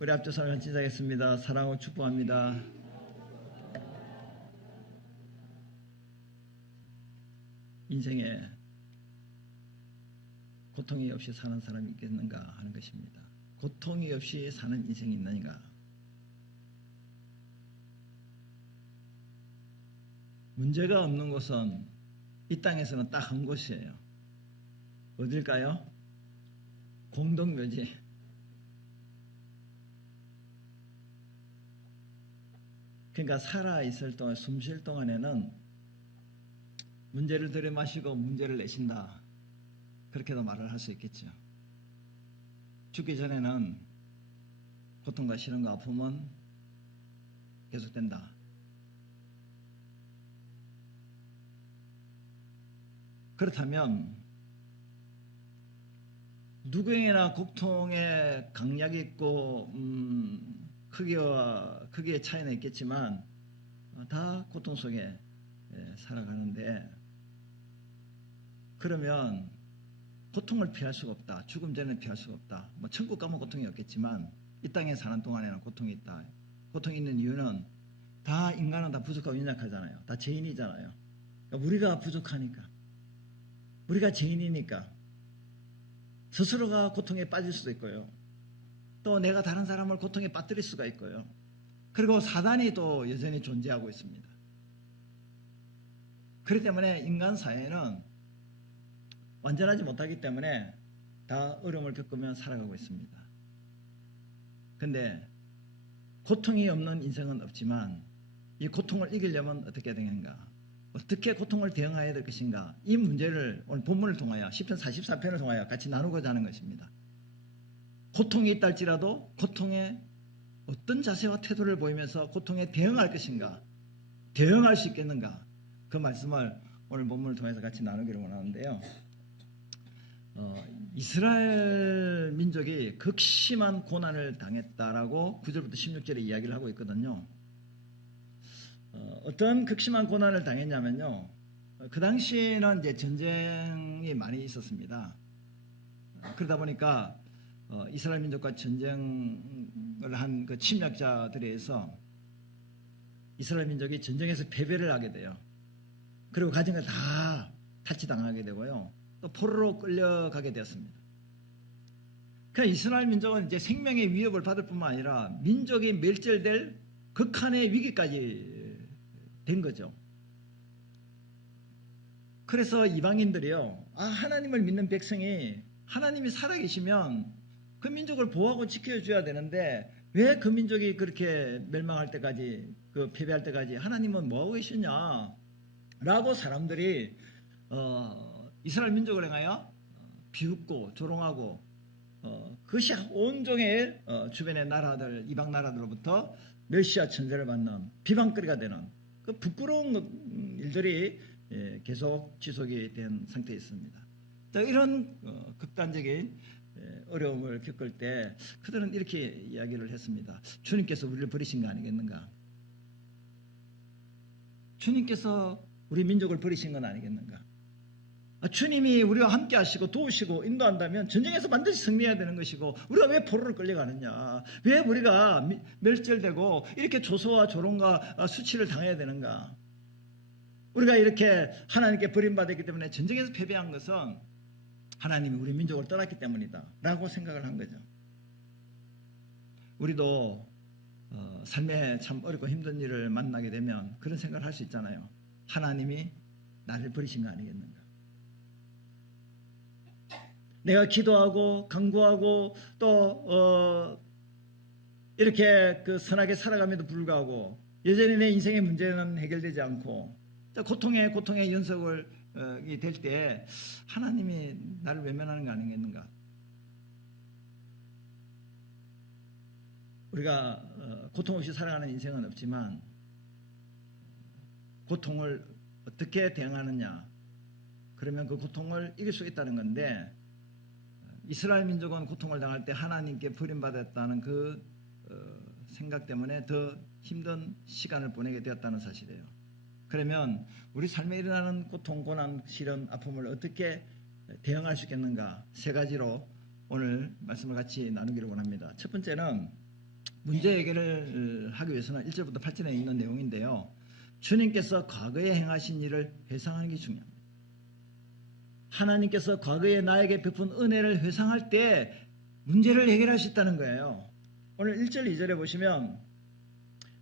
우리 앞조사 같이 시작하겠습니다. 사랑하고 축복합니다. 인생에 고통이 없이 사는 사람이 있겠는가 하는 것입니다. 고통이 없이 사는 인생이 있느니가? 문제가 없는 곳은 이 땅에서는 딱 한 곳이에요. 어딜까요? 공동묘지. 그러니까 살아있을 동안, 숨 쉴 동안에는 문제를 들이마시고 문제를 내신다, 그렇게도 말을 할 수 있겠죠. 죽기 전에는 고통과 시련과 아픔은 계속된다. 그렇다면 누구에게나 고통의 강약이 있고 크기의 차이는 있겠지만 다 고통 속에 살아가는데, 그러면 고통을 피할 수가 없다. 죽음 전에는 피할 수가 없다. 뭐 천국 가면 고통이 없겠지만 이 땅에 사는 동안에는 고통이 있다. 고통이 있는 이유는 다 인간은 다 부족하고 연약하잖아요. 다 죄인이잖아요. 그러니까 우리가 부족하니까, 우리가 죄인이니까 스스로가 고통에 빠질 수도 있고요. 또 내가 다른 사람을 고통에 빠뜨릴 수가 있고요. 그리고 사단이 또 여전히 존재하고 있습니다. 그렇기 때문에 인간 사회는 완전하지 못하기 때문에 다 어려움을 겪으며 살아가고 있습니다. 근데 고통이 없는 인생은 없지만 이 고통을 이기려면 어떻게 되는가? 어떻게 고통을 대응해야 될 것인가? 이 문제를 오늘 본문을 통하여 10편 44편을 통하여 같이 나누고자 하는 것입니다. 고통이 있다 할지라도 고통에 어떤 자세와 태도를 보이면서 고통에 대응할 것인가? 대응할 수 있겠는가? 그 말씀을 오늘 본문을 통해서 같이 나누기를 원하는데요. 이스라엘 민족이 극심한 고난을 당했다라고 9절부터 16절에 이야기를 하고 있거든요. 어떤 극심한 고난을 당했냐면요. 그 당시에는 이제 전쟁이 많이 있었습니다. 그러다 보니까 이스라엘 민족과 전쟁을 한 그 침략자들에 의해서 이스라엘 민족이 전쟁에서 패배를 하게 돼요. 그리고 가진 걸 다 탈취당하게 되고요. 또 포로로 끌려가게 되었습니다. 그러니까 이스라엘 민족은 이제 생명의 위협을 받을 뿐만 아니라 민족이 멸절될 극한의 위기까지 된 거죠. 그래서 이방인들이요, 하나님을 믿는 백성이 하나님이 살아계시면 그 민족을 보호하고 지켜줘야 되는데 왜 그 민족이 그렇게 멸망할 때까지, 그 패배할 때까지 하나님은 뭐하고 계시냐 라고 사람들이 이스라엘 민족을 향하여 비웃고 조롱하고, 그것이 온종일 주변의 나라들, 이방 나라들로부터 멸시와 천대를 받는 비방거리가 되는 그 부끄러운 일들이 계속 지속이 된 상태에 있습니다. 자, 이런 극단적인 어려움을 겪을 때 그들은 이렇게 이야기를 했습니다. 주님께서 우리를 버리신 거 아니겠는가? 주님께서 우리 민족을 버리신 건 아니겠는가? 주님이 우리와 함께 하시고 도우시고 인도한다면 전쟁에서 반드시 승리해야 되는 것이고, 우리가 왜 포로로 끌려가느냐? 왜 우리가 멸절되고 이렇게 조소와 조롱과 수치를 당해야 되는가? 우리가 이렇게 하나님께 버림받았기 때문에 전쟁에서 패배한 것은 하나님이 우리 민족을 떠났기 때문이다 라고 생각을 한 거죠. 우리도 삶에 참 어렵고 힘든 일을 만나게 되면 그런 생각을 할 수 있잖아요. 하나님이 나를 버리신 거 아니겠는가? 내가 기도하고 강구하고 또 이렇게 그 선하게 살아감에도 불구하고 여전히 내 인생의 문제는 해결되지 않고 고통의 연속을 될 때 하나님이 나를 외면하는 거 아니겠는가? 우리가 고통 없이 살아가는 인생은 없지만 고통을 어떻게 대응하느냐, 그러면 그 고통을 이길 수 있다는 건데, 이스라엘 민족은 고통을 당할 때 하나님께 버림받았다는 그 생각 때문에 더 힘든 시간을 보내게 되었다는 사실이에요. 그러면 우리 삶에 일어나는 고통, 고난, 시련, 아픔을 어떻게 대응할 수 있겠는가? 세 가지로 오늘 말씀을 같이 나누기를 원합니다. 첫 번째는 문제 해결을 하기 위해서는 1절부터 8절에 있는 내용인데요. 주님께서 과거에 행하신 일을 회상하는 게 중요합니다. 하나님께서 과거에 나에게 베푼 은혜를 회상할 때 문제를 해결하셨다는 거예요. 오늘 1절 2절에 보시면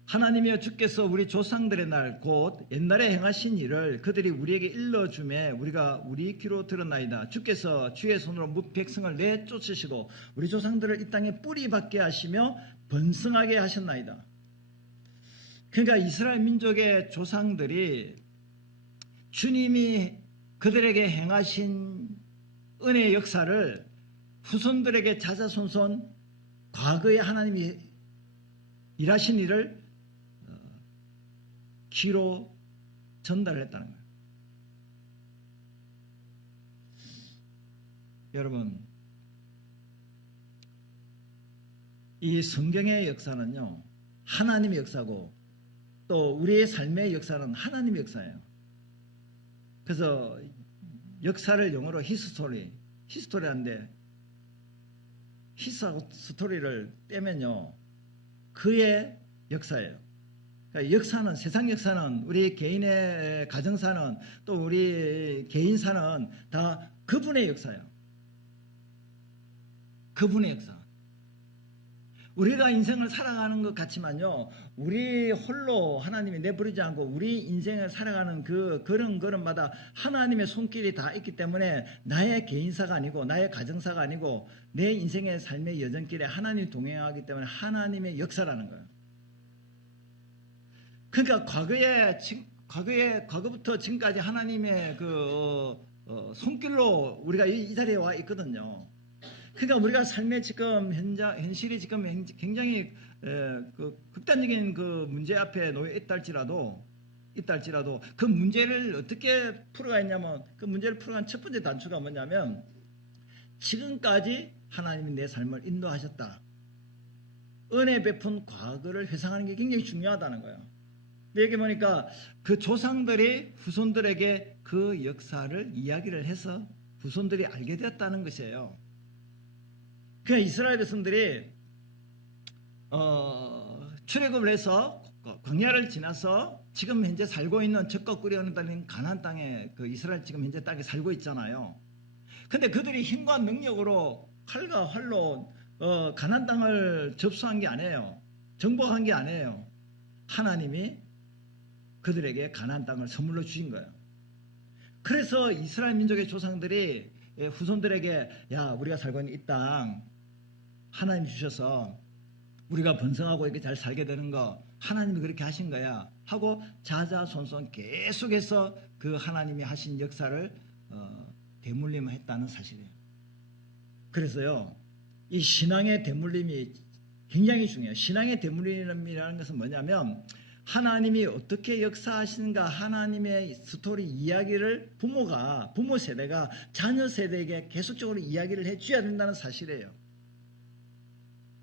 하나님이여 주께서 우리 조상들의 날 곧 옛날에 행하신 일을 그들이 우리에게 일러주매 우리가 우리 귀로 들었나이다. 주께서 주의 손으로 뭇 백성을 내쫓으시고 우리 조상들을 이 땅에 뿌리박게 하시며 번성하게 하셨나이다. 그러니까 이스라엘 민족의 조상들이 주님이 그들에게 행하신 은혜의 역사를 후손들에게 자자손손 과거에 하나님이 일하신 일을 귀로 전달했다는 거예요. 여러분, 이 성경의 역사는요, 하나님의 역사고 또 우리의 삶의 역사는 하나님의 역사예요. 그래서 역사를 영어로 히스토리인데 히스토리를 떼면요, 그의 역사예요. 그러니까 역사는, 세상 역사는, 우리 개인의 가정사는, 또 우리 개인사는 다 그분의 역사예요. 그분의 역사. 우리가 인생을 살아가는 것 같지만요, 우리 홀로 하나님이 내버리지 않고 우리 인생을 살아가는 그 걸음걸음마다 하나님의 손길이 다 있기 때문에 나의 개인사가 아니고 나의 가정사가 아니고 내 인생의 삶의 여정길에 하나님이 동행하기 때문에 하나님의 역사라는 거예요. 그러니까 과거부터 지금까지 하나님의 손길로 우리가 이 자리에 와 있거든요. 그러니까 우리가 삶의 지금 현실이 지금 굉장히 극단적인 그 문제 앞에 놓여 있달지라도 그 문제를 어떻게 풀어가 있냐면, 그 문제를 풀어간 첫 번째 단추가 뭐냐면, 지금까지 하나님이 내 삶을 인도하셨다. 은혜 베푼 과거를 회상하는 게 굉장히 중요하다는 거예요. 여기 보니까 그 조상들이 후손들에게 그 역사를 이야기를 해서 후손들이 알게 되었다는 것이에요. 그러니까 이스라엘 백성들이 출애굽을 해서 광야를 지나서 지금 현재 살고 있는 적과 꿀이 흐르는 가나안 땅에, 그 이스라엘 지금 현재 땅에 살고 있잖아요. 근데 그들이 힘과 능력으로 칼과 활로 가나안 땅을 접수한 게 아니에요. 정복한 게 아니에요. 하나님이 그들에게 가나안 땅을 선물로 주신 거예요. 그래서 이스라엘 민족의 조상들이 후손들에게, 야, 우리가 살고 있는 이 땅 하나님이 주셔서 우리가 번성하고 이렇게 잘 살게 되는 거 하나님이 그렇게 하신 거야 하고 자자손손 계속해서 그 하나님이 하신 역사를 대물림했다는 사실이에요. 그래서요, 이 신앙의 대물림이 굉장히 중요해요. 신앙의 대물림이라는 것은 뭐냐면, 하나님이 어떻게 역사하시는가, 하나님의 스토리 이야기를 부모 세대가 자녀 세대에게 계속적으로 이야기를 해줘야 된다는 사실이에요.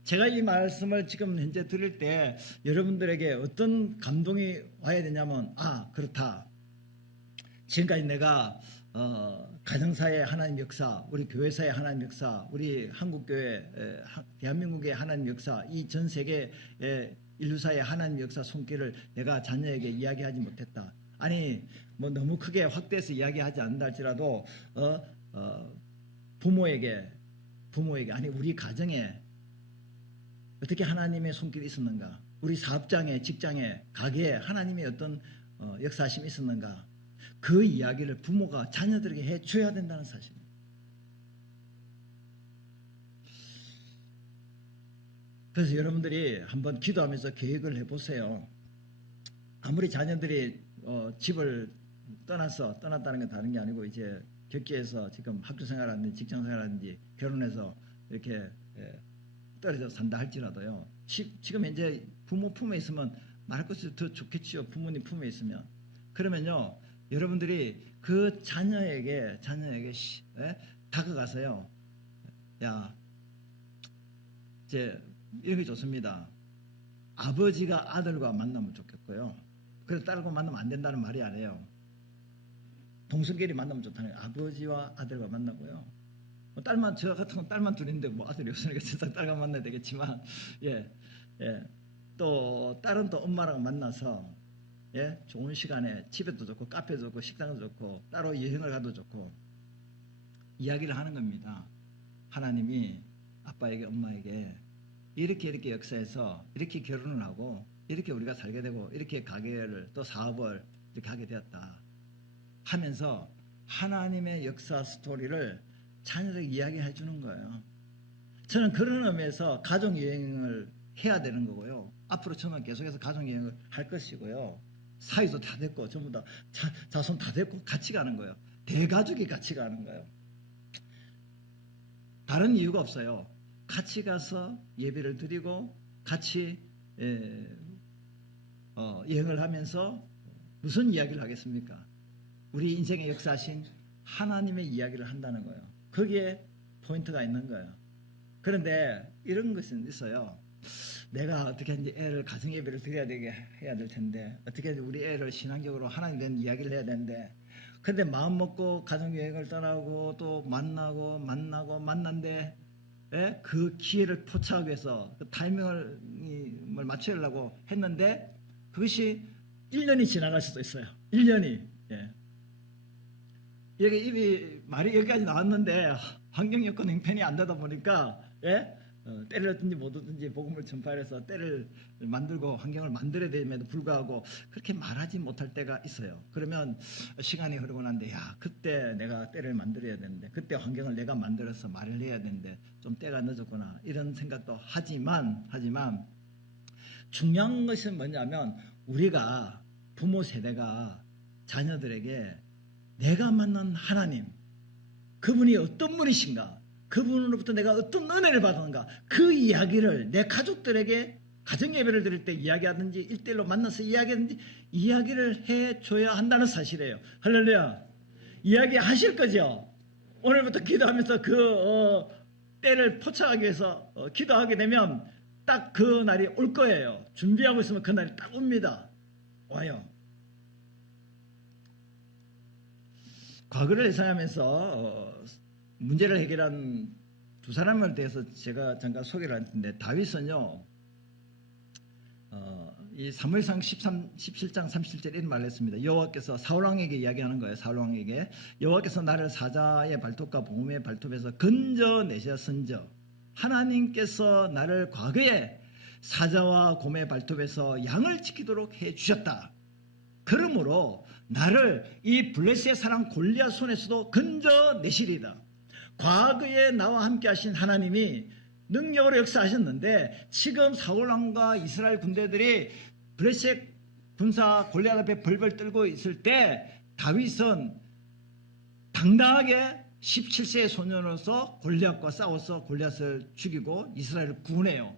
제가 이 말씀을 지금 현재 드릴 때 여러분들에게 어떤 감동이 와야 되냐면, 아, 그렇다. 지금까지 내가 가정사의 하나님 역사, 우리 교회사의 하나님 역사, 우리 한국교회, 대한민국의 하나님 역사, 이 전 세계의 인류사의 하나님 역사 손길을 내가 자녀에게 이야기하지 못했다. 아니, 뭐 너무 크게 확대해서 이야기하지 않는다 할지라도 부모에게 아니 우리 가정에 어떻게 하나님의 손길이 있었는가, 우리 사업장에, 직장에, 가게에 하나님의 어떤 역사하심이 있었는가, 그 이야기를 부모가 자녀들에게 해줘야 된다는 사실입니다. 그래서 여러분들이 한번 기도하면서 계획을 해보세요. 아무리 자녀들이 집을 떠났다는 건 다른 게 아니고, 이제 격기에서 지금 학교생활하든지 직장생활하든지 결혼해서 이렇게 떨어져 산다 할지라도요, 지금 현재 부모 품에 있으면 말할 것이 더 좋겠지요. 부모님 품에 있으면. 그러면요, 여러분들이 그 자녀에게 다가가서요, 야, 이제 이런 게 좋습니다. 아버지가 아들과 만나면 좋겠고요. 그래서 딸과 만나면 안 된다는 말이 아니에요. 동성끼리 만나면 좋다는 거예요. 아버지와 아들과 만나고요. 뭐 딸만, 저 같은 건 딸만 둘인데 뭐 아들이 없으니까 세상 딸과 만나야 되겠지만, 예, 예. 또 딸은 또 엄마랑 만나서 예, 좋은 시간에 집에도 좋고 카페도 좋고 식당도 좋고 따로 여행을 가도 좋고 이야기를 하는 겁니다. 하나님이 아빠에게 엄마에게 이렇게 역사해서 이렇게 결혼을 하고 이렇게 우리가 살게 되고 이렇게 가게를 또 사업을 이렇게 하게 되었다 하면서 하나님의 역사 스토리를 자녀들에게 이야기해 주는 거예요. 저는 그런 의미에서 가족여행을 해야 되는 거고요. 앞으로 저는 계속해서 가족여행을 할 것이고요. 사이도 다 됐고 전부 다 자손 다 됐고 같이 가는 거예요. 대가족이 같이 가는 거예요. 다른 이유가 없어요. 같이 가서 예배를 드리고 같이 여행을 하면서 무슨 이야기를 하겠습니까? 우리 인생의 역사하신 하나님의 이야기를 한다는 거예요. 거기에 포인트가 있는 거예요. 그런데 이런 것은 있어요. 내가 어떻게 하는지 애를 가정예배를 드려야 되게 해야 될 텐데 어떻게 우리 애를 신앙적으로 하나님 된 이야기를 해야 되는데 근데 마음 먹고 가정여행을 떠나고 또 만나고 만난데 예? 그 기회를 포착하기 위해서 그 타이밍을 맞추려고 했는데 그것이 1년이 지나갈 수도 있어요. 1년이 예. 여기 입이 말이 여기까지 나왔는데 환경 여건 형편이 안 되다 보니까 예? 때를 얻든지 못 얻든지 복음을 전파해서 때를 만들고 환경을 만들어야 됨에도 불구하고 그렇게 말하지 못할 때가 있어요. 그러면 시간이 흐르고 난데 야 그때 내가 때를 만들어야 되는데 그때 환경을 내가 만들어서 말을 해야 되는데 좀 때가 늦었구나 이런 생각도 하지만 중요한 것은 뭐냐면 우리가 부모 세대가 자녀들에게 내가 만난 하나님 그분이 어떤 분이신가 그분으로부터 내가 어떤 은혜를 받았는가 그 이야기를 내 가족들에게 가정예배를 드릴 때 이야기하든지 1대1로 만나서 이야기하든지 이야기를 해줘야 한다는 사실이에요. 할렐루야. 이야기하실 거죠. 오늘부터 기도하면서 그 때를 포착하기 위해서 기도하게 되면 딱 그 날이 올 거예요. 준비하고 있으면 그 날이 딱 옵니다. 와요. 과거를 예상하면서 문제를 해결한 두 사람에 대해서 제가 잠깐 소개를 했는데 다윗은요 이 사무엘상 17장 37절 이런 말을 했습니다. 여호와께서 사울왕에게 이야기하는 거예요. 사울왕에게 여호와께서 나를 사자의 발톱과 봄의 발톱에서 건져내셨은저 하나님께서 나를 과거에 사자와 곰의 발톱에서 양을 지키도록 해주셨다. 그러므로 나를 이 블레셋의 사람 골리앗 손에서도 건져내시리다. 과거에 나와 함께 하신 하나님이 능력으로 역사하셨는데 지금 사울왕과 이스라엘 군대들이 블레셋 군사 골리앗 앞에 벌벌 떨고 있을 때 다윗은 당당하게 17세의 소년으로서 골리앗과 싸워서 골리앗을 죽이고 이스라엘을 구원해요.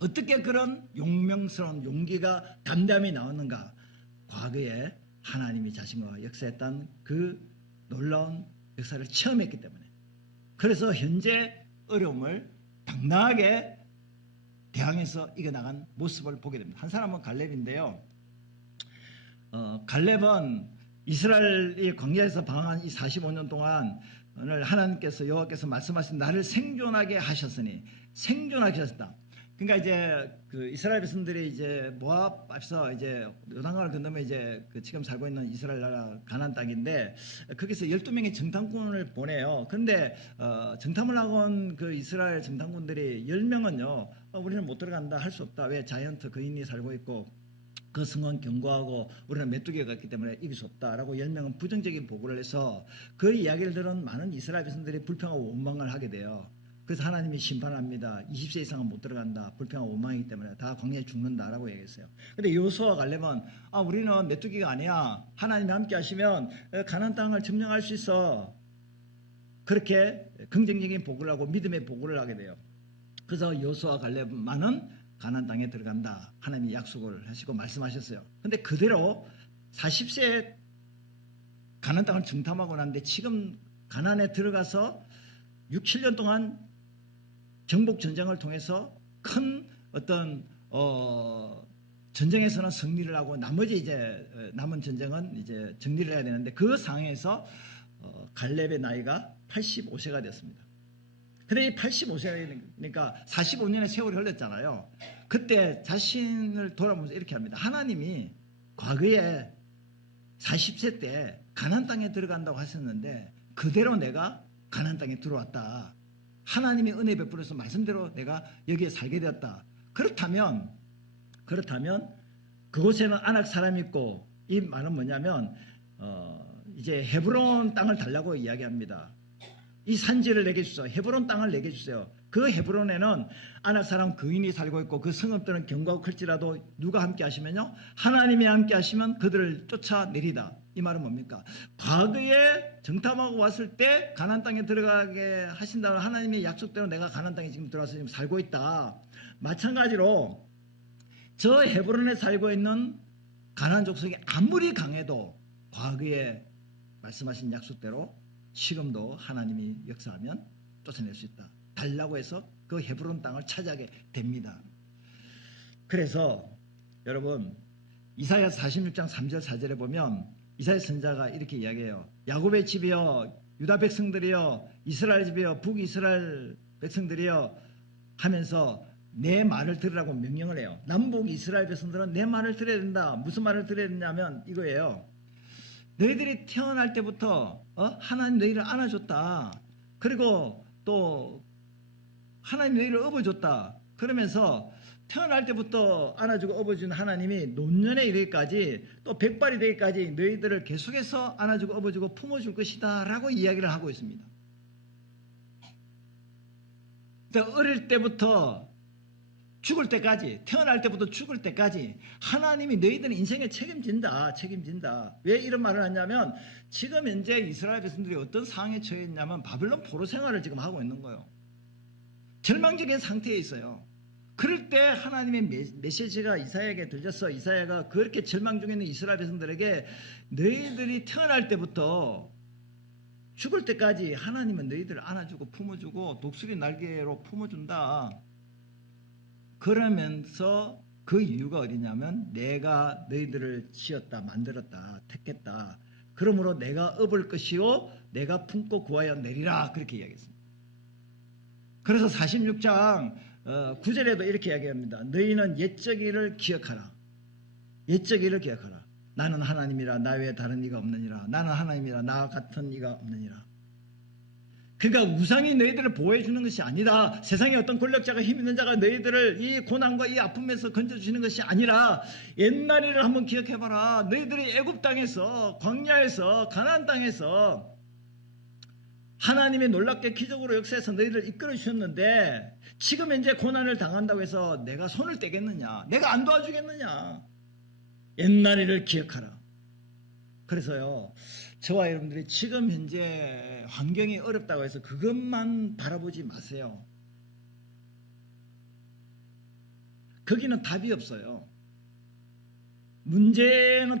어떻게 그런 용맹스러운 용기가 담담히 나왔는가? 과거에 하나님이 자신과 역사했던 그 놀라운 역사를 체험했기 때문에 그래서 현재 어려움을 당당하게 대항해서 이겨나간 모습을 보게 됩니다. 한 사람은 갈렙인데요. 갈렙은 이스라엘이 광야에서 방황한 이 45년 동안 오늘 하나님께서 여호와께서 말씀하신 나를 생존하게 하셨으니 생존하게 하셨다. 그러니까 이제 그 이스라엘 백성들이 이제 모압 앞에서 이제 요단강을 건너면 이제 그 지금 살고 있는 이스라엘 나라 가나안 땅인데 거기서 12명의 정탐꾼을 보내요. 근데 정탐을 하고 온 그 이스라엘 정탐꾼들이 10명은요. 우리는 못 들어간다 할 수 없다. 왜 자이언트 거인이 살고 있고 그 성은 견고하고 우리는 메뚜기가 있기 때문에 이길 수 없다라고 10명은 부정적인 보고를 해서 그 이야기를 들은 많은 이스라엘 백성들이 불평하고 원망을 하게 돼요. 그래서 하나님이 심판합니다. 20세 이상은 못 들어간다. 불평하고 원망이기 때문에 다 광야에 죽는다라고 얘기했어요. 근데 여호수아와 갈렙은 우리는 메뚜기가 아니야. 하나님이 함께 하시면 가나안 땅을 점령할 수 있어. 그렇게 긍정적인 보고를 하고 믿음의 보고를 하게 돼요. 그래서 여호수아와 갈렙만은 가나안 땅에 들어간다. 하나님이 약속을 하시고 말씀하셨어요. 근데 그대로 40세에 가나안 땅을 정탐하고 났는데 지금 가나안에 들어가서 6, 7년 동안 정복 전쟁을 통해서 큰 어떤 전쟁에서는 승리를 하고 나머지 이제 남은 전쟁은 이제 정리를 해야 되는데 그 상황에서 갈렙의 나이가 85세가 됐습니다. 근데 이 85세니까 45년의 세월이 흘렀잖아요. 그때 자신을 돌아보면서 이렇게 합니다. 하나님이 과거에 40세 때 가나안 땅에 들어간다고 하셨는데 그대로 내가 가나안 땅에 들어왔다. 하나님이 은혜 베풀어서 말씀대로 내가 여기에 살게 되었다. 그렇다면 그곳에는 아낙 사람이 있고, 이 말은 뭐냐면 이제 헤브론 땅을 달라고 이야기합니다. 이 산지를 내게 주세요. 헤브론 땅을 내게 주세요. 그 헤브론에는 아낙 사람 거인이 살고 있고 그 성읍들은 견고하고 클지라도 누가 함께 하시면요, 하나님이 함께 하시면 그들을 쫓아내리다. 이 말은 뭡니까? 과거에 정탐하고 왔을 때 가나안 땅에 들어가게 하신다는 하나님의 약속대로 내가 가나안 땅에 지금 들어와서 지금 살고 있다. 마찬가지로 저 헤브론에 살고 있는 가나안 족속이 아무리 강해도 과거에 말씀하신 약속대로 지금도 하나님이 역사하면 쫓아낼 수 있다. 달라고 해서 그 헤브론 땅을 차지하게 됩니다. 그래서 여러분, 이사야 46장 3절 4절에 보면 이사야 선지자가 이렇게 이야기해요. 야곱의 집이여, 유다 백성들이여, 이스라엘 집이여, 북이스라엘 백성들이여 하면서 내 말을 들으라고 명령을 해요. 남북 이스라엘 백성들은 내 말을 들어야 된다. 무슨 말을 들어야 되냐면 이거예요. 너희들이 태어날 때부터 하나님 너희를 안아줬다. 그리고 또 하나님 너희를 업어줬다. 그러면서 태어날 때부터 안아주고 업어준 하나님이 노년에 이르기까지 또 백발이 되기까지 너희들을 계속해서 안아주고 업어주고 품어줄 것이다 라고 이야기를 하고 있습니다. 어릴 때부터 죽을 때까지, 태어날 때부터 죽을 때까지 하나님이 너희들 인생에 책임진다. 왜 이런 말을 하냐면 지금 현재 이스라엘 백성들이 어떤 상황에 처해 있냐면 바벨론 포로 생활을 지금 하고 있는 거예요. 절망적인 상태에 있어요. 그럴 때 하나님의 메시지가 이사야에게 들려서 이사야가 그렇게 절망 중에 있는 이스라엘 백성들에게 너희들이 태어날 때부터 죽을 때까지 하나님은 너희들을 안아주고 품어주고 독수리 날개로 품어준다. 그러면서 그 이유가 어디냐면 내가 너희들을 지었다, 만들었다, 택했다. 그러므로 내가 업을 것이요 내가 품고 구하여 내리라. 그렇게 이야기했습니다. 그래서 46장 9절에도 이렇게 이야기합니다. 너희는 옛적 일을 기억하라. 옛적 일을 기억하라. 나는 하나님이라 나 외에 다른 이가 없느니라. 나는 하나님이라 나 같은 이가 없느니라. 그러니까 우상이 너희들을 보호해 주는 것이 아니다. 세상에 어떤 권력자가 힘 있는 자가 너희들을 이 고난과 이 아픔에서 건져주시는 것이 아니라 옛날 일을 한번 기억해봐라. 너희들이 애굽 땅에서, 광야에서, 가나안 땅에서 하나님이 놀랍게 기적으로 역사해서 너희를 이끌어 주셨는데 지금 현재 고난을 당한다고 해서 내가 손을 떼겠느냐? 내가 안 도와주겠느냐? 옛날 일을 기억하라. 그래서요, 저와 여러분들이 지금 현재 환경이 어렵다고 해서 그것만 바라보지 마세요. 거기는 답이 없어요. 문제만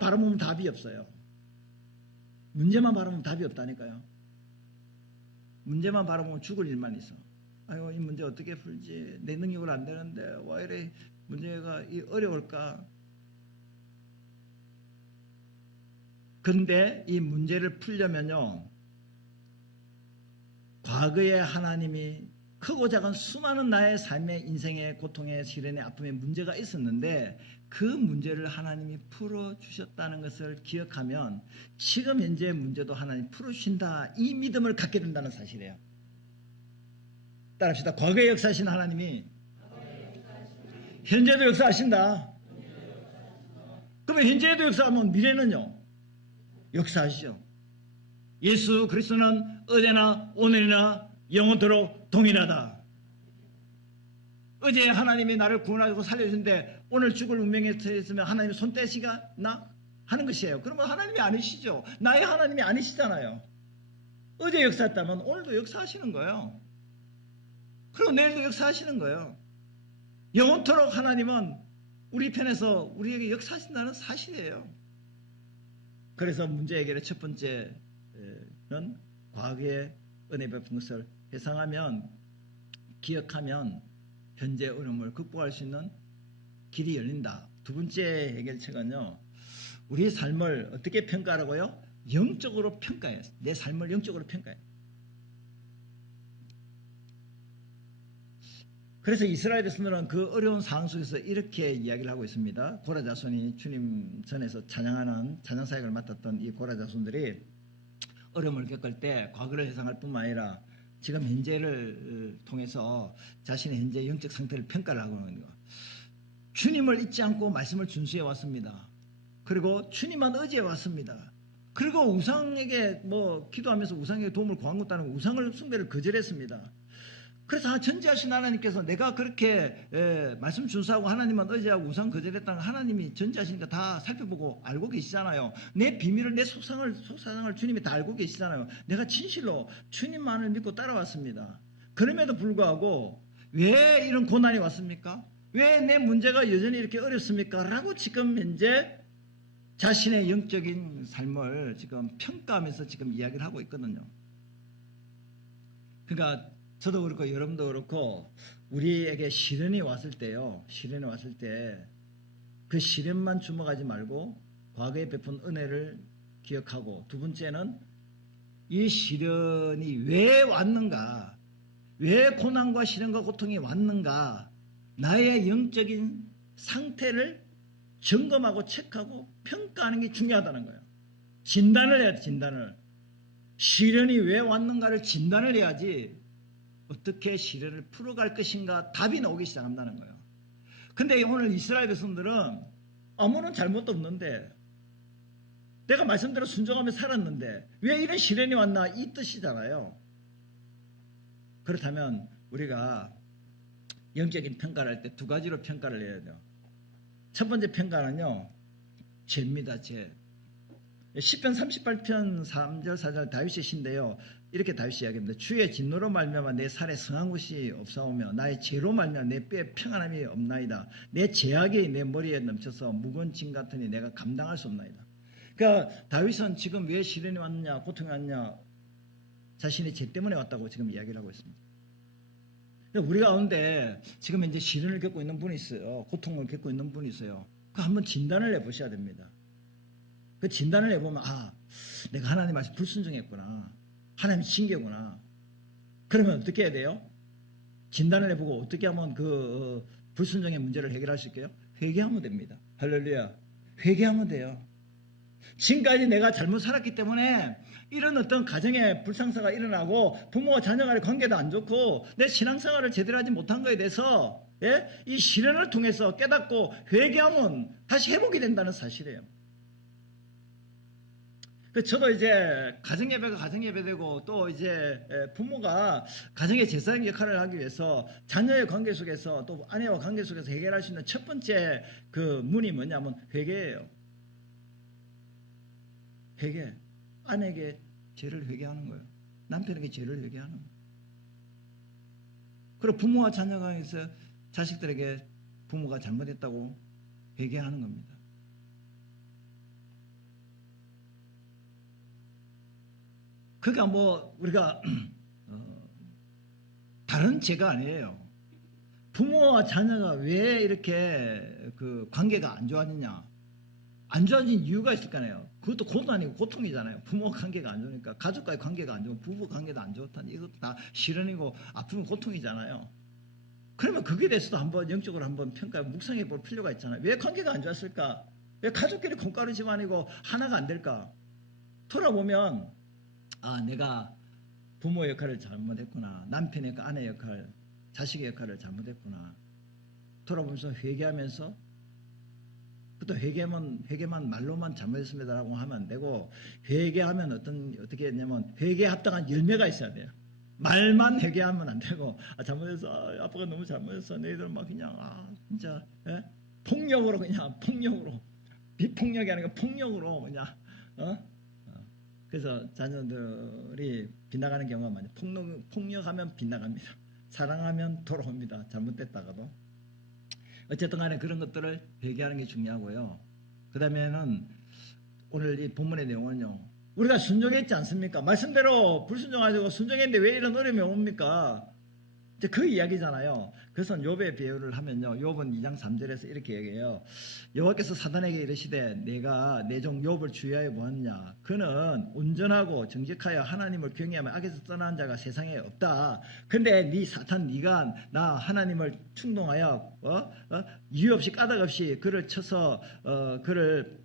바라보면 답이 없어요. 문제만 바라보면 답이 없다니까요. 문제만 바라보면 죽을 일만 있어. 아유, 이 문제 어떻게 풀지? 내 능력으로 안 되는데 왜 이래 문제가 어려울까? 근데 이 문제를 풀려면요, 과거에 하나님이 크고 작은 수많은 나의 삶의 인생의 고통의 시련의 아픔의 문제가 있었는데 그 문제를 하나님이 풀어주셨다는 것을 기억하면 지금 현재의 문제도 하나님 풀어주신다, 이 믿음을 갖게 된다는 사실이에요. 따라합시다. 과거에 역사하신 하나님이 현재도 역사하신다. 그러면 현재에도 역사하면 미래는요 역사하시죠. 예수 그리스도는 어제나 오늘이나 영원토록 동일하다. 어제 하나님이 나를 구원하고 살려주는데 오늘 죽을 운명에 처했으면 하나님 손 떼시나 하는 것이에요. 그러면 하나님이 아니시죠. 나의 하나님이 아니시잖아요. 어제 역사했다면 오늘도 역사하시는 거예요. 그리고 내일도 역사하시는 거예요. 영원토록 하나님은 우리 편에서 우리에게 역사하신다는 사실이에요. 그래서 문제 해결의 첫 번째는 과거의 은혜 베푼 것을 회상하면, 기억하면 현재 어려움을 극복할 수 있는 길이 열린다. 두 번째 해결책은요, 우리의 삶을 어떻게 평가하라고요? 영적으로 평가해요. 내 삶을 영적으로 평가해요. 그래서 이스라엘 백성들은 그 어려운 상황 속에서 이렇게 이야기를 하고 있습니다. 고라 자손이 주님 전에서 찬양하는 찬양 사역을 맡았던 이 고라 자손들이 어려움을 겪을 때 과거를 회상할 뿐만 아니라 지금 현재를 통해서 자신의 현재 영적 상태를 평가를 하고 있는 거예요. 주님을 잊지 않고 말씀을 준수해 왔습니다. 그리고 주님만 의지해 왔습니다. 그리고 우상에게 기도하면서 우상에게 도움을 구한 것도 아니고 우상을 숭배를 거절했습니다. 그래서 전지하신 하나님께서 내가 그렇게 말씀 준수하고 하나님만 의지하고 우상 거절했다는 걸 하나님이 전지하시니까 다 살펴보고 알고 계시잖아요. 내 비밀을 내 속사정을 주님이 다 알고 계시잖아요. 내가 진실로 주님만을 믿고 따라왔습니다. 그럼에도 불구하고 왜 이런 고난이 왔습니까? 왜 내 문제가 여전히 이렇게 어렵습니까? 라고 지금 현재 자신의 영적인 삶을 지금 평가하면서 지금 이야기를 하고 있거든요. 그러니까 저도 그렇고 여러분도 그렇고 우리에게 시련이 왔을 때요. 시련이 왔을 때 그 시련만 주목하지 말고 과거에 베푼 은혜를 기억하고, 두 번째는 이 시련이 왜 왔는가, 왜 고난과 시련과 고통이 왔는가, 나의 영적인 상태를 점검하고 체크하고 평가하는 게 중요하다는 거예요. 진단을 해야 돼. 진단을. 시련이 왜 왔는가를 진단을 해야지 어떻게 시련을 풀어갈 것인가 답이 나오기 시작한다는 거예요. 근데 오늘 이스라엘 백성들은 아무런 잘못도 없는데, 내가 말씀대로 순종하며 살았는데 왜 이런 시련이 왔나, 이 뜻이잖아요. 그렇다면 우리가 영적인 평가를 할 때 두 가지로 평가를 해야 돼요. 첫 번째 평가는요, 죄입니다. 죄. 시편 38편 3절 4절 다윗의 시인데요. 이렇게 다윗이 이야기합니다. 주의 진노로 말미암아 내 살에 성한 곳이 없사오며 나의 죄로 말미암아 내 뼈에 평안함이 없나이다. 내 죄악이 내 머리에 넘쳐서 무거운 짐 같으니 내가 감당할 수 없나이다. 그러니까 다윗은 지금 왜 시련이 왔느냐, 고통이 왔느냐, 자신의 죄 때문에 왔다고 지금 이야기를 하고 있습니다. 우리 가운데 지금 이제 시련을 겪고 있는 분이 있어요. 고통을 겪고 있는 분이 있어요. 그 한번 진단을 해보셔야 됩니다. 그 진단을 해보면, 내가 하나님 말씀 불순종했구나, 하나님 징계구나. 그러면 어떻게 해야 돼요? 진단을 해보고 어떻게 하면 그 불순종의 문제를 해결할 수 있게요? 회개하면 됩니다. 할렐루야. 회개하면 돼요. 지금까지 내가 잘못 살았기 때문에 이런 어떤 가정의 불상사가 일어나고 부모와 자녀 간의 관계도 안 좋고 내 신앙생활을 제대로 하지 못한 것에 대해서 이 시련을 통해서 깨닫고 회개하면 다시 회복이 된다는 사실이에요. 저도 이제 가정예배가 가정예배되고 또 이제 부모가 가정의 제사장 역할을 하기 위해서 자녀의 관계 속에서 또 아내와 관계 속에서 해결할 수 있는 첫 번째 그 문이 뭐냐면 회개예요. 회개. 아내에게 죄를 회개하는 거예요. 남편에게 죄를 회개하는 거예요. 그리고 부모와 자녀 간에서 자식들에게 부모가 잘못했다고 회개하는 겁니다. 그러니까 우리가 다른 죄가 아니에요. 부모와 자녀가 왜 이렇게 그 관계가 안 좋아지냐? 안 좋아진 이유가 있을 거네요. 그것도 고도 아니고 고통이잖아요. 부모 관계가 안 좋으니까, 가족과의 관계가 안 좋고 부부 관계도 안 좋다니, 이것도 다 시련이고 아프면 고통이잖아요. 그러면 거기에 대해서도 한번 영적으로 한번 묵상해 볼 필요가 있잖아요. 왜 관계가 안 좋았을까? 왜 가족끼리 콩가루 집안이고 하나가 안 될까? 돌아보면 내가 부모 역할을 잘못했구나, 남편의 아내 역할, 자식의 역할을 잘못했구나. 돌아보면서 회개하면서, 또 회개만 말로만 잘못했습니다라고 하면 안 되고, 회개하면 어떻게 했냐면 회개에 합당한 열매가 있어야 돼요. 말만 회개하면 안 되고, 잘못했어, 아빠가 너무 잘못했어, 너희들 막 그냥 진짜 폭력으로, 그냥 폭력으로, 비폭력이 아니라 폭력으로 그냥 그래서 자녀들이 빗나가는 경우가 많아요. 폭력하면 빗나갑니다. 사랑하면 돌아옵니다. 잘못됐다가도. 어쨌든 간에 그런 것들을 회개하는 게 중요하고요. 그 다음에는 오늘 이 본문의 내용은요, 우리가 순종했지 않습니까? 말씀대로 불순종하고 순종했는데 왜 이런 어려움이 옵니까? 이제 그 이야기잖아요. 그래서 욥의 비유를 하면요. 욥은 2장 3절에서 이렇게 얘기해요. 여호와께서 사단에게 이르시되 내가 내 종 욥을 주의하여 보았느냐. 그는 온전하고 정직하여 하나님을 경외하며 악에서 떠난 자가 세상에 없다. 근데 네 사탄 네가 나 하나님을 충동하여 이유 없이 까닭 없이 그를 쳐서 그를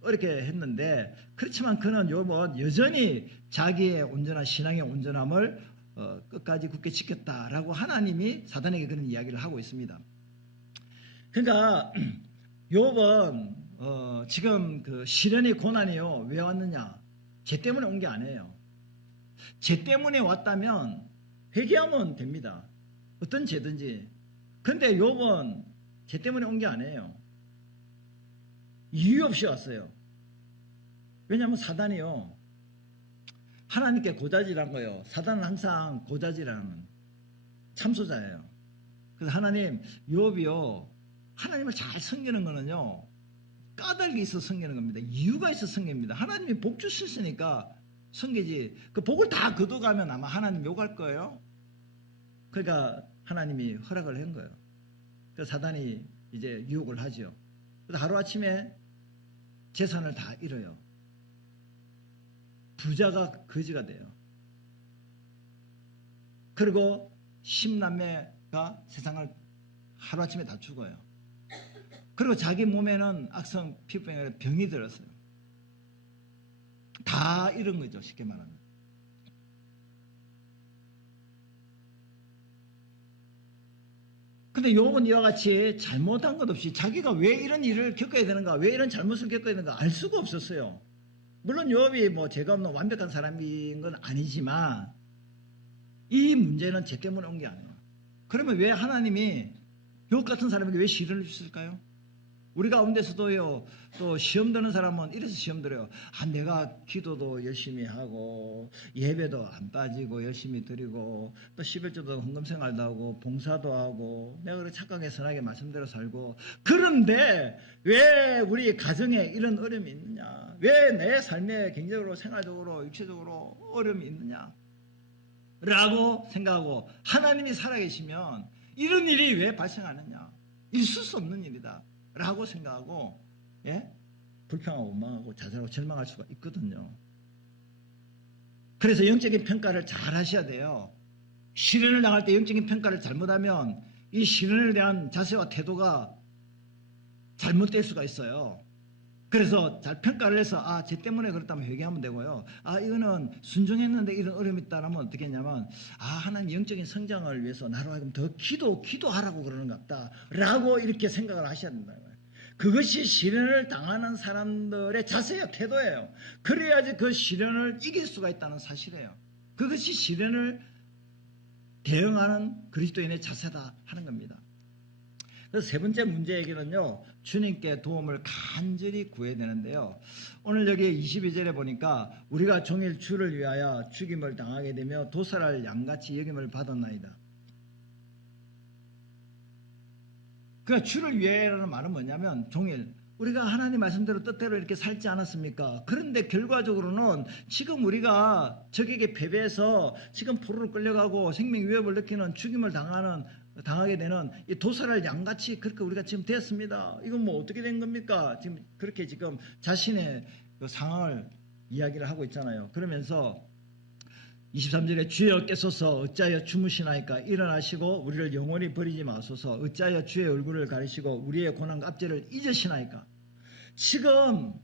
어렵게 했는데, 그렇지만 그는 욥은 여전히 자기의 온전한 신앙의 온전함을 끝까지 굳게 지켰다라고 하나님이 사단에게 그런 이야기를 하고 있습니다. 그러니까 욥은 지금 그 시련의 고난이요 왜 왔느냐? 죄 때문에 온 게 아니에요. 죄 때문에 왔다면 회개하면 됩니다. 어떤 죄든지. 근데 욥은 죄 때문에 온 게 아니에요. 이유 없이 왔어요. 왜냐하면 사단이요 하나님께 고자질한 거예요. 사단은 항상 고자질하는 참소자예요. 그래서 하나님, 욥이요 하나님을 잘 섬기는 거는요 까닭이 있어 섬기는 겁니다. 이유가 있어 섬깁니다. 하나님이 복 주셨으니까 섬기지. 그 복을 다 거둬가면 아마 하나님 욕할 거예요. 그러니까 하나님이 허락을 한 거예요. 그래서 사단이 이제 유혹을 하죠. 그래서 하루아침에 재산을 다 잃어요. 부자가 거지가 돼요. 그리고 10남매가 세상을 하루아침에 다 죽어요. 그리고 자기 몸에는 악성 피부병에 병이 들었어요. 다 잃은 거죠, 쉽게 말하면. 근데 욥은 이와 같이 잘못한 것 없이 자기가 왜 이런 일을 겪어야 되는가, 왜 이런 잘못을 겪어야 되는가 알 수가 없었어요. 물론 욥이 뭐 죄가 없는 완벽한 사람인 건 아니지만 이 문제는 죄 때문에 온 게 아니에요. 그러면 왜 하나님이 욥 같은 사람에게 왜 시련을 주실까요? 우리 가운데서도요, 또 시험 드는 사람은 이래서 시험 들어요. 내가 기도도 열심히 하고 예배도 안 빠지고 열심히 드리고 또 11조도 헌금 생활도 하고 봉사도 하고 내가 그렇게 착하게 선하게 말씀대로 살고, 그런데 왜 우리 가정에 이런 어려움이 있느냐? 왜 내 삶에 경제적으로 생활적으로 육체적으로 어려움이 있느냐? 라고 생각하고, 하나님이 살아계시면 이런 일이 왜 발생하느냐? 있을 수 없는 일이다 라고 생각하고 불평하고 원망하고 좌절하고 절망할 수가 있거든요. 그래서 영적인 평가를 잘 하셔야 돼요. 시련을 당할 때 영적인 평가를 잘못하면 이 시련에 대한 자세와 태도가 잘못될 수가 있어요. 그래서 잘 평가를 해서 쟤 때문에 그렇다면 회개하면 되고요. 이거는 순종했는데 이런 어려움이 있다면 어떻게 했냐면 하나님 영적인 성장을 위해서 나로 하여금 더 기도하라고 그러는 것 같다 라고 이렇게 생각을 하셔야 된다는 거예요. 그것이 시련을 당하는 사람들의 자세와 태도예요. 그래야지 그 시련을 이길 수가 있다는 사실이에요. 그것이 시련을 대응하는 그리스도인의 자세다 하는 겁니다. 그래서 세 번째 문제 얘기는요, 주님께 도움을 간절히 구해야 되는데요. 오늘 여기 22절에 보니까 우리가 종일 주를 위하여 죽임을 당하게 되며 도살할 양같이 여김을 받았나이다. 그러니까 주를 위하여라는 말은 뭐냐면 종일 우리가 하나님 말씀대로 뜻대로 이렇게 살지 않았습니까? 그런데 결과적으로는 지금 우리가 적에게 패배해서 지금 포로로 끌려가고 생명 위협을 느끼는 죽임을 당하게 되는 이 도살할 양같이 그렇게 우리가 지금 되었습니다. 이건 뭐 어떻게 된 겁니까? 지금 그렇게 지금 자신의 그 상황을 이야기를 하고 있잖아요. 그러면서 23절에 주여 깨소서 어찌하여 주무시나이까 일어나시고 우리를 영원히 버리지 마소서 어찌하여 주의 얼굴을 가리시고 우리의 고난과 압제를 잊으시나이까. 지금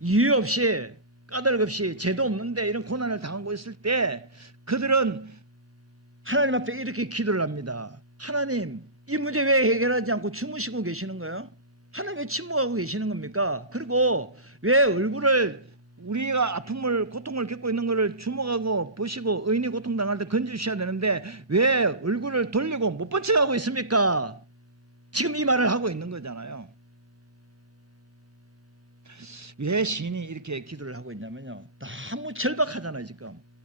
이유 없이 까닭 없이 죄도 없는데 이런 고난을 당하고 있을 때 그들은 하나님 앞에 이렇게 기도를 합니다. 하나님, 이 문제 왜 해결하지 않고 주무시고 계시는 거예요? 하나님 왜 침묵하고 계시는 겁니까? 그리고 왜 얼굴을 우리가 아픔을 고통을 겪고 있는 것을 주목하고 보시고 의인이 고통당할 때 건져주셔야 되는데 왜 얼굴을 돌리고 못 본 척하고 있습니까? 지금 이 말을 하고 있는 거잖아요. 왜 시인이 이렇게 기도를 하고 있냐면요, 너무 절박하잖아요.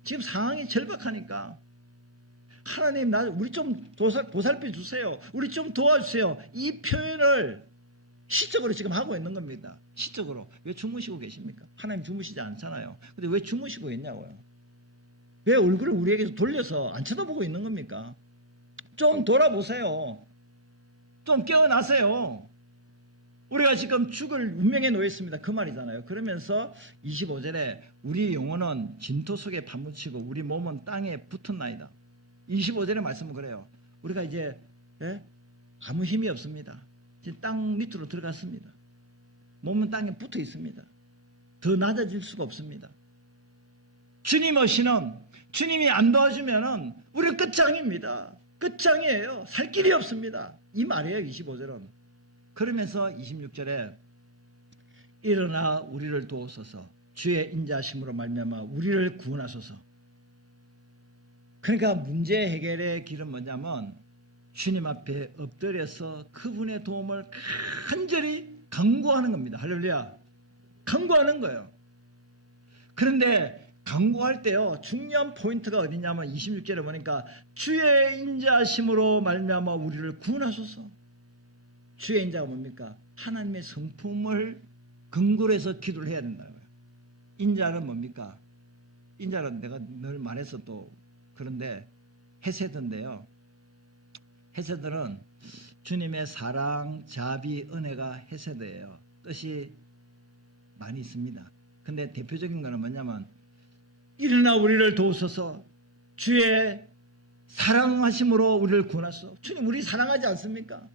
지금 상황이 절박하니까 하나님 우리 좀 보살펴 주세요. 우리 좀 도와주세요. 이 표현을 시적으로 지금 하고 있는 겁니다. 시적으로. 왜 주무시고 계십니까? 하나님 주무시지 않잖아요. 근데 왜 주무시고 있냐고요. 왜 얼굴을 우리에게서 돌려서 안 쳐다보고 있는 겁니까? 좀 돌아보세요. 좀 깨어나세요. 우리가 지금 죽을 운명에 놓여 있습니다. 그 말이잖아요. 그러면서 25절에 우리 영혼은 진토 속에 파묻히고 우리 몸은 땅에 붙었나이다. 25절의 말씀은 그래요. 우리가 이제 아무 힘이 없습니다. 이제 땅 밑으로 들어갔습니다. 몸은 땅에 붙어 있습니다. 더 낮아질 수가 없습니다. 주님 없이는, 주님이 안 도와주면은 우리 끝장입니다. 끝장이에요. 살 길이 없습니다. 이 말이에요. 25절은. 그러면서 26절에 일어나 우리를 도우소서, 주의 인자하심으로 말미암아 우리를 구원하소서. 그러니까 문제 해결의 길은 뭐냐면 주님 앞에 엎드려서 그분의 도움을 간절히 간구하는 겁니다. 할렐루야. 간구하는 거예요. 그런데 간구할 때요, 중요한 포인트가 어디냐면 26절에 보니까 주의 인자하심으로 말미암아 우리를 구원하소서. 주의 인자가 뭡니까? 하나님의 성품을 근거로 해서 기도를 해야 된다고요. 인자는 뭡니까? 인자는 내가 늘 말해서 또 그런데 헤세드인데요. 헤세드는 주님의 사랑, 자비, 은혜가 헤세드예요. 뜻이 많이 있습니다. 근데 대표적인 거는 뭐냐면 일어나 우리를 도우소서, 주의 사랑하심으로 우리를 구원하소서. 주님 우리 사랑하지 않습니까?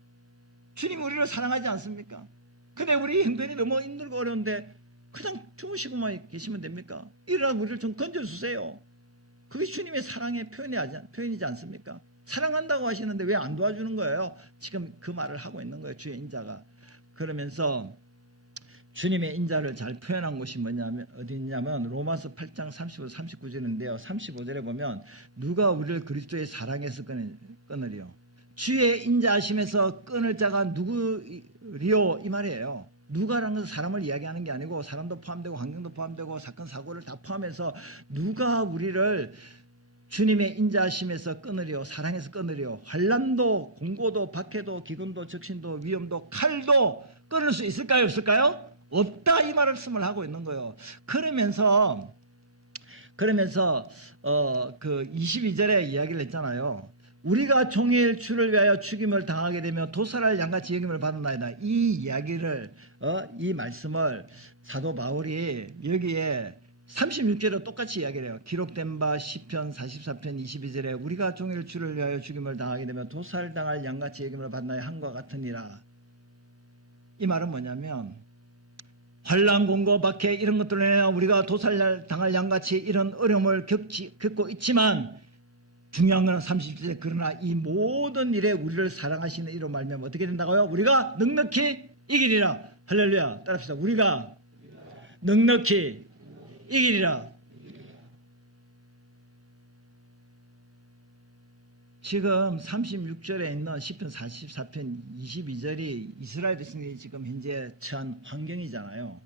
주님 우리를 사랑하지 않습니까? 근데 우리 형편이 너무 힘들고 어려운데 그냥 주무시고만 계시면 됩니까? 일어나 우리를 좀 건져주세요. 그게 주님의 사랑의 표현이지 않습니까? 사랑한다고 하시는데 왜 안 도와주는 거예요? 지금 그 말을 하고 있는 거예요. 주의 인자가. 그러면서 주님의 인자를 잘 표현한 곳이 뭐냐면 어디냐면 로마서 8장 35, 39절인데요. 35절에 보면 누가 우리를 그리스도의 사랑에서 끊으리요? 주의 인자하심에서 끊을 자가 누구리요? 이 말이에요. 누가라는 것은 사람을 이야기하는 게 아니고 사람도 포함되고 환경도 포함되고 사건 사고를 다 포함해서 누가 우리를 주님의 인자하심에서 끊으리요? 사랑에서 끊으리요? 환난도 공고도 박해도 기근도 적신도 위험도 칼도 끊을 수 있을까요? 없을까요? 없다, 이 말씀을 하고 있는 거예요. 그러면서 그 22절에 이야기를 했잖아요. 우리가 종일 주를 위하여 죽임을 당하게 되며 도살할 양같이 여김을 받았나이다. 이 이야기를 이 말씀을 사도 바울이 여기에 36절에 똑같이 이야기를 해요. 기록된 바 시편 44편 22절에 우리가 종일 주를 위하여 죽임을 당하게 되며 도살당할 양같이 여김을 받나야 한과 같으니라. 이 말은 뭐냐면 환난 공고 박해 이런 것들로 인해 우리가 도살당할 양같이 이런 어려움을 겪고 있지만 중요한 것은 30절에 그러나 이 모든 일에 우리를 사랑하시는 이로 말미암아 어떻게 된다고요? 우리가 넉넉히 이기리라. 할렐루야. 따라합시다. 우리가 넉넉히 이기리라. 지금 36절에 있는 시편 44편 22절이 이스라엘 백성이 지금 현재 처한 환경이잖아요.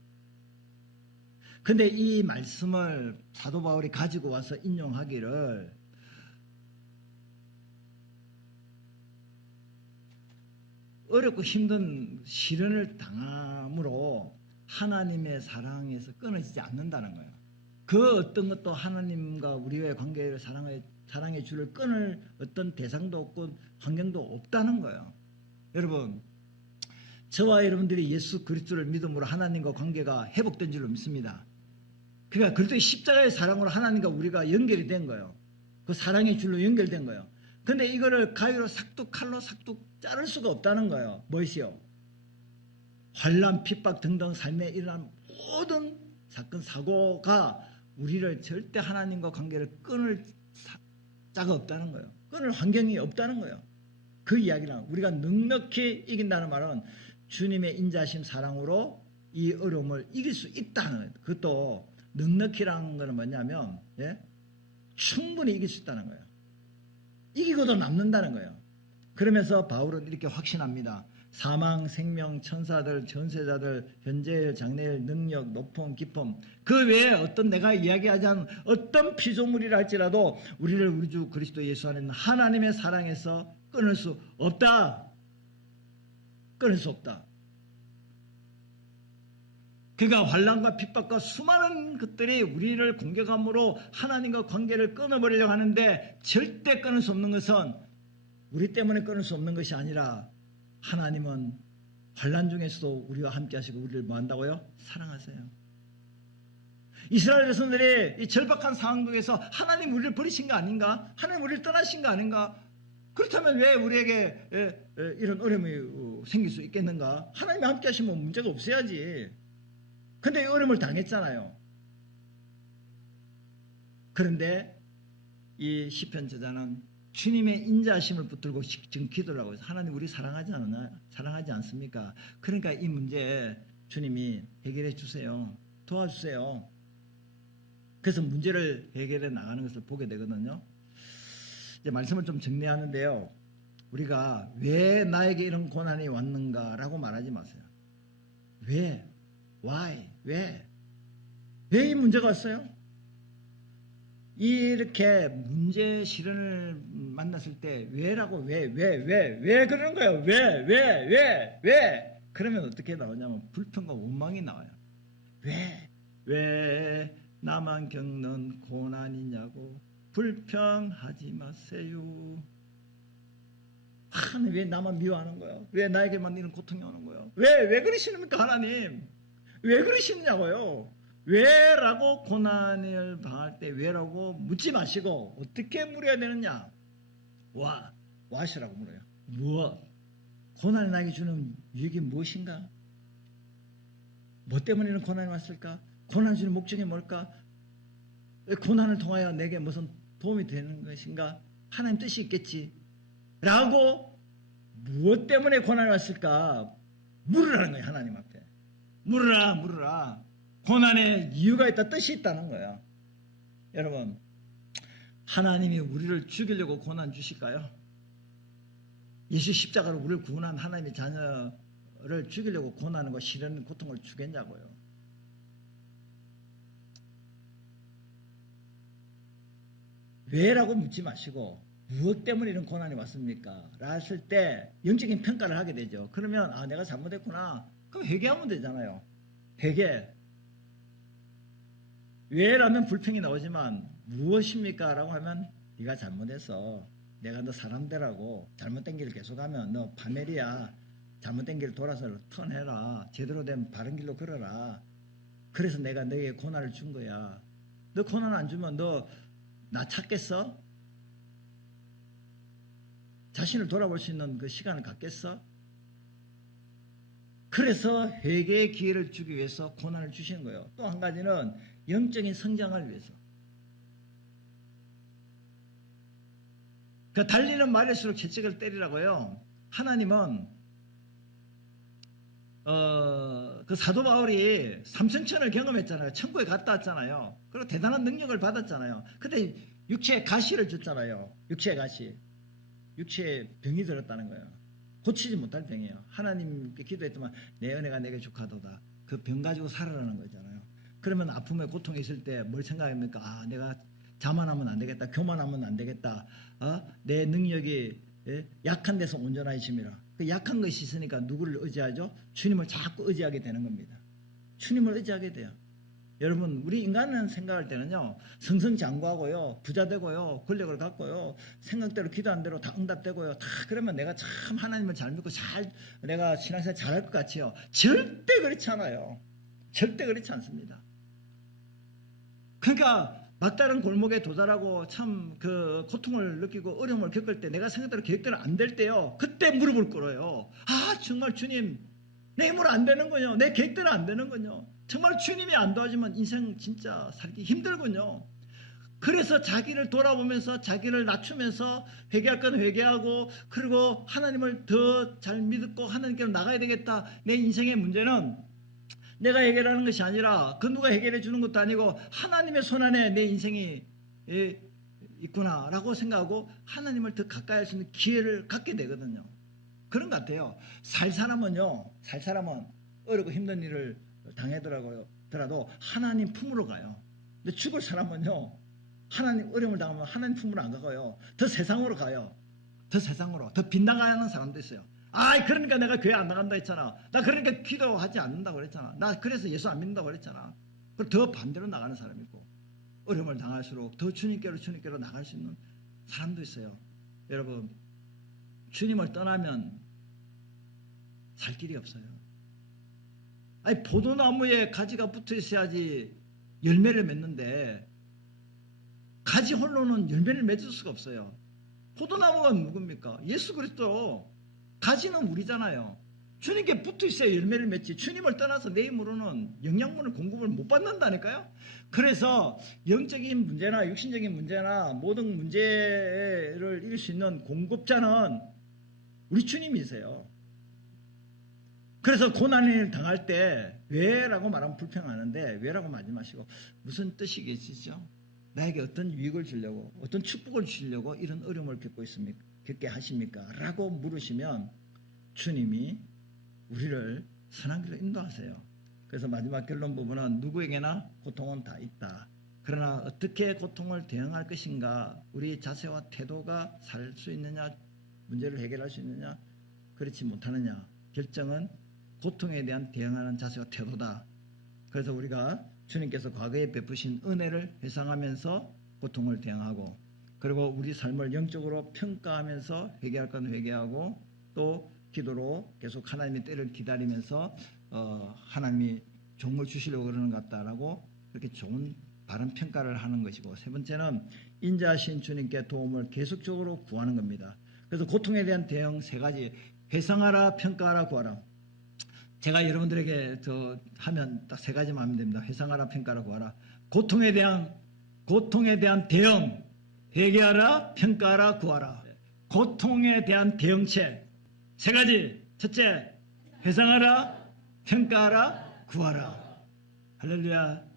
근데 이 말씀을 사도 바울이 가지고 와서 인용하기를 어렵고 힘든 시련을 당함으로 하나님의 사랑에서 끊어지지 않는다는 거예요. 그 어떤 것도 하나님과 우리의 관계를 사랑의 줄을 끊을 어떤 대상도 없고 환경도 없다는 거예요. 여러분, 저와 여러분들이 예수 그리스도를 믿음으로 하나님과 관계가 회복된 줄로 믿습니다. 그러니까 그리스도의 십자가의 사랑으로 하나님과 우리가 연결이 된 거예요. 그 사랑의 줄로 연결된 거예요. 근데 이거를 가위로 삭둑 칼로 삭둑 자를 수가 없다는 거예요. 무엇이요? 환난, 핍박 등등 삶에 일어난 모든 사건 사고가 우리를 절대 하나님과 관계를 끊을 자가 없다는 거예요. 끊을 환경이 없다는 거예요. 그 이야기는 우리가 넉넉히 이긴다는 말은 주님의 인자심 사랑으로 이 어려움을 이길 수 있다는 거예요. 그것도 넉넉히라는 거는 뭐냐면 충분히 이길 수 있다는 거예요. 이기고도 남는다는 거예요. 그러면서 바울은 이렇게 확신합니다. 사망, 생명, 천사들, 전세자들, 현재일, 장래일, 능력, 높음, 기쁨 그 외에 어떤 내가 이야기하지 않은 어떤 피조물이라 할지라도 우리를 우리 주 그리스도 예수 안에 있는 하나님의 사랑에서 끊을 수 없다. 끊을 수 없다. 그러니까 환난과 핍박과 수많은 것들이 우리를 공격함으로 하나님과 관계를 끊어버리려고 하는데 절대 끊을 수 없는 것은 우리 때문에 끊을 수 없는 것이 아니라 하나님은 환난 중에서도 우리와 함께 하시고 우리를 뭐 한다고요? 사랑하세요. 이스라엘 백성들이 이 절박한 상황 속에서 하나님 우리를 버리신 거 아닌가? 하나님 우리를 떠나신 거 아닌가? 그렇다면 왜 우리에게 이런 어려움이 생길 수 있겠는가? 하나님이 함께 하시면 문제가 없어야지. 근데 이 어려움을 당했잖아요. 그런데 이 시편 저자는 주님의 인자하심을 붙들고 지금 기도를 하고 있어요. 하나님 우리 사랑하지 않나? 사랑하지 않습니까? 그러니까 이 문제 주님이 해결해 주세요. 도와주세요. 그래서 문제를 해결해 나가는 것을 보게 되거든요. 이제 말씀을 좀 정리하는데요. 우리가 왜 나에게 이런 고난이 왔는가라고 말하지 마세요. 왜? Why? 왜? 왜 이 문제가 왔어요? 이렇게 문제 시련을 만났을 때 왜라고 왜 그러는 거예요? 왜? 그러면 어떻게 나오냐면 불평과 원망이 나와요. 왜 나만 겪는 고난이냐고 불평하지 마세요. 하나님 왜 나만 미워하는 거예요? 왜 나에게만 이런 고통이 오는 거예요? 왜 그러시는입니까 하나님? 왜 그러시냐고요? 왜라고 고난을 당할 때 왜라고 묻지 마시고 어떻게 물어야 되느냐? 와시라고 물어요. 무엇? 고난이 나에게 주는 유익이 무엇인가? 뭐 때문에 이런 고난이 왔을까? 고난을 주는 목적이 뭘까? 고난을 통하여 내게 무슨 도움이 되는 것인가? 하나님 뜻이 있겠지. 라고 무엇 때문에 고난이 왔을까? 물으라는 거예요. 하나님 앞에. 물으라. 고난에 이유가 있다, 뜻이 있다는 거예요. 여러분, 하나님이 우리를 죽이려고 고난 주실까요? 예수 십자가로 우리를 구원한 하나님의 자녀를 죽이려고 고난과 시련, 고통을 주겠냐고요. 왜라고 묻지 마시고 무엇 때문에 이런 고난이 왔습니까? 라 했을 때 영적인 평가를 하게 되죠. 그러면 내가 잘못했구나. 그럼 회개하면 되잖아요. 회개. 왜라면 불평이 나오지만 무엇입니까? 라고 하면 네가 잘못했어. 내가 너 사람들하고 잘못된 길을 계속하면 너 파멸이야. 잘못된 길을 돌아서 턴해라. 제대로 된 바른 길로 걸어라. 그래서 내가 너에게 고난을 준 거야. 너 고난 안 주면 너 나 찾겠어? 자신을 돌아볼 수 있는 그 시간을 갖겠어? 그래서 회개의 기회를 주기 위해서 고난을 주시는 거예요. 또 한 가지는 영적인 성장을 위해서. 그 달리는 말일수록 채찍을 때리라고요. 하나님은 그 사도 바울이 삼천천을 경험했잖아요. 천국에 갔다 왔잖아요. 그리고 대단한 능력을 받았잖아요. 근데 육체에 가시를 줬잖아요. 육체에 가시. 육체에 병이 들었다는 거예요. 고치지 못할 병이에요. 하나님께 기도했더만 내 은혜가 내게 족하도다. 그 병 가지고 살아라는 거잖아요. 그러면 아픔에 고통이 있을 때 뭘 생각합니까? 내가 자만하면 안 되겠다. 교만하면 안 되겠다. 내 능력이 약한 데서 온전하심이라. 그 약한 것이 있으니까 누구를 의지하죠? 주님을 자꾸 의지하게 되는 겁니다. 주님을 의지하게 돼요. 여러분, 우리 인간은 생각할 때는요, 승승장구하고요, 부자 되고요, 권력을 갖고요, 생각대로 기도한 대로 다 응답되고요, 다 그러면 내가 참 하나님을 잘 믿고 내가 신앙생활 잘할 것 같지요. 절대 그렇지 않아요. 절대 그렇지 않습니다. 그러니까 막다른 골목에 도달하고 참 그 고통을 느끼고 어려움을 겪을 때 내가 생각대로 계획대로 안 될 때요, 그때 무릎을 꿇어요. 정말 주님, 내 힘으로 안 되는군요. 내 계획대로 안 되는군요. 정말 주님이 안 도와주면 인생 진짜 살기 힘들군요. 그래서 자기를 돌아보면서 자기를 낮추면서 회개할 건 회개하고, 그리고 하나님을 더 잘 믿고 하나님께로 나가야 되겠다. 내 인생의 문제는 내가 해결하는 것이 아니라 그 누가 해결해 주는 것도 아니고 하나님의 손안에 내 인생이 있구나라고 생각하고 하나님을 더 가까이 할 수 있는 기회를 갖게 되거든요. 그런 것 같아요. 살 사람은 어렵고 힘든 일을 당하더라도 하나님 품으로 가요. 근데 죽을 사람은요, 하나님 어려움을 당하면 하나님 품으로 안 가고요, 더 세상으로 가요. 더 세상으로, 더 빗나가는 사람도 있어요. 그러니까 내가 교회 안 나간다 했잖아. 나 그러니까 기도하지 않는다고 그랬잖아. 나 그래서 예수 안 믿는다고 그랬잖아. 그리고 더 반대로 나가는 사람이 있고, 어려움을 당할수록 더 주님께로 나갈 수 있는 사람도 있어요. 여러분, 주님을 떠나면 살 길이 없어요. 포도나무에 가지가 붙어 있어야지 열매를 맺는데, 가지 홀로는 열매를 맺을 수가 없어요. 포도나무가 누굽니까? 예수 그리스도. 가지는 우리잖아요. 주님께 붙어 있어야 열매를 맺지. 주님을 떠나서 내 힘으로는 영양분을 공급을 못 받는다니까요. 그래서 영적인 문제나 육신적인 문제나 모든 문제를 이길 수 있는 공급자는 우리 주님이세요. 그래서 고난을 당할 때 왜라고 말하면 불평하는데, 왜라고 말하지 마시고 무슨 뜻이겠죠? 나에게 어떤 유익을 주려고, 어떤 축복을 주려고 이런 어려움을 겪게 하십니까? 라고 물으시면 주님이 우리를 선한 길로 인도하세요. 그래서 마지막 결론 부분은 누구에게나 고통은 다 있다. 그러나 어떻게 고통을 대응할 것인가, 우리 자세와 태도가 살 수 있느냐, 문제를 해결할 수 있느냐, 그렇지 못하느냐, 결정은 고통에 대한 대응하는 자세와 태도다. 그래서 우리가 주님께서 과거에 베푸신 은혜를 회상하면서 고통을 대응하고, 그리고 우리 삶을 영적으로 평가하면서 회개할 건 회개하고, 또 기도로 계속 하나님의 때를 기다리면서 하나님이 좋은 걸 주시려고 그러는 것 같다라고 그렇게 좋은 바른 평가를 하는 것이고, 세 번째는 인자하신 주님께 도움을 계속적으로 구하는 겁니다. 그래서 고통에 대한 대응 세 가지: 회상하라, 평가하라, 구하라. 제가 여러분들에게 하면 딱 세 가지만 하면 됩니다. 회상하라, 평가하라, 구하라. 고통에 대한 대응, 회개하라, 평가하라, 구하라. 고통에 대한 대응책 세 가지. 첫째, 회상하라, 평가하라, 구하라. 할렐루야.